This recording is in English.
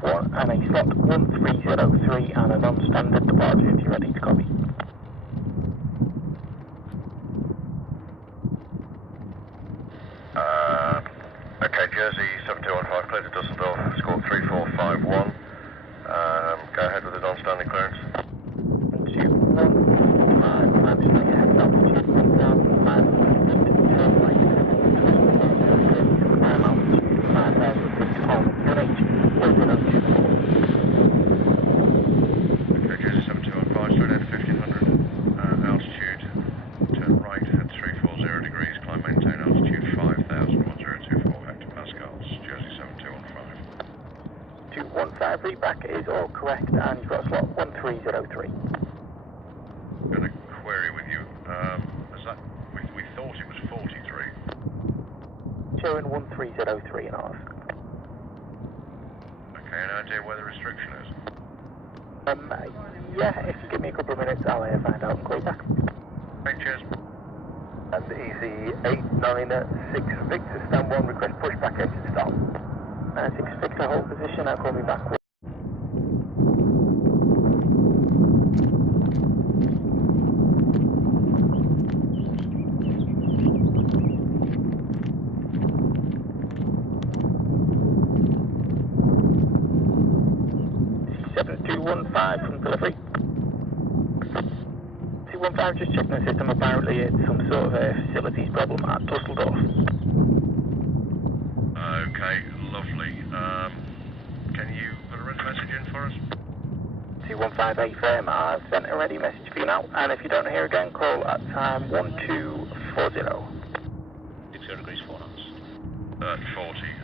2451 and a slot 1303 and a non-standard departure if you're ready to copy. Okay, Jersey 7215, clear to Dusseldorf, score 3451. Go ahead with the non-standing clearance. 2155, I'm straight ahead of altitude 1,500 feet, turn right, climb altitude 5,000 feet, hold QNH 1024. Okay, Jersey 7215, straight ahead 1500, altitude, turn right at 340 degrees, climb maintain altitude 5,000, 1024 hectopascals, Jersey 7215. 215 readback is all correct and you've got a slot 1303. Got a query with you, is that, we thought it was 43. Showing 1303 in ours. Okay, any idea where the restriction is? Yeah, if you give me a couple of minutes I'll find out and call you back. Okay, cheers. And easy 896 Victor, stand 1, request pushback engine start. 96 Victor, hold position, I'll call me back. From delivery. 215, just checking the system. Apparently it's some sort of a facilities problem at Dusseldorf. Okay, lovely. Can you put a ready message in for us? 215 firm, I've sent a ready message for you now, and if you don't hear again, call at time 1240. 60 degrees 4 knots. 40.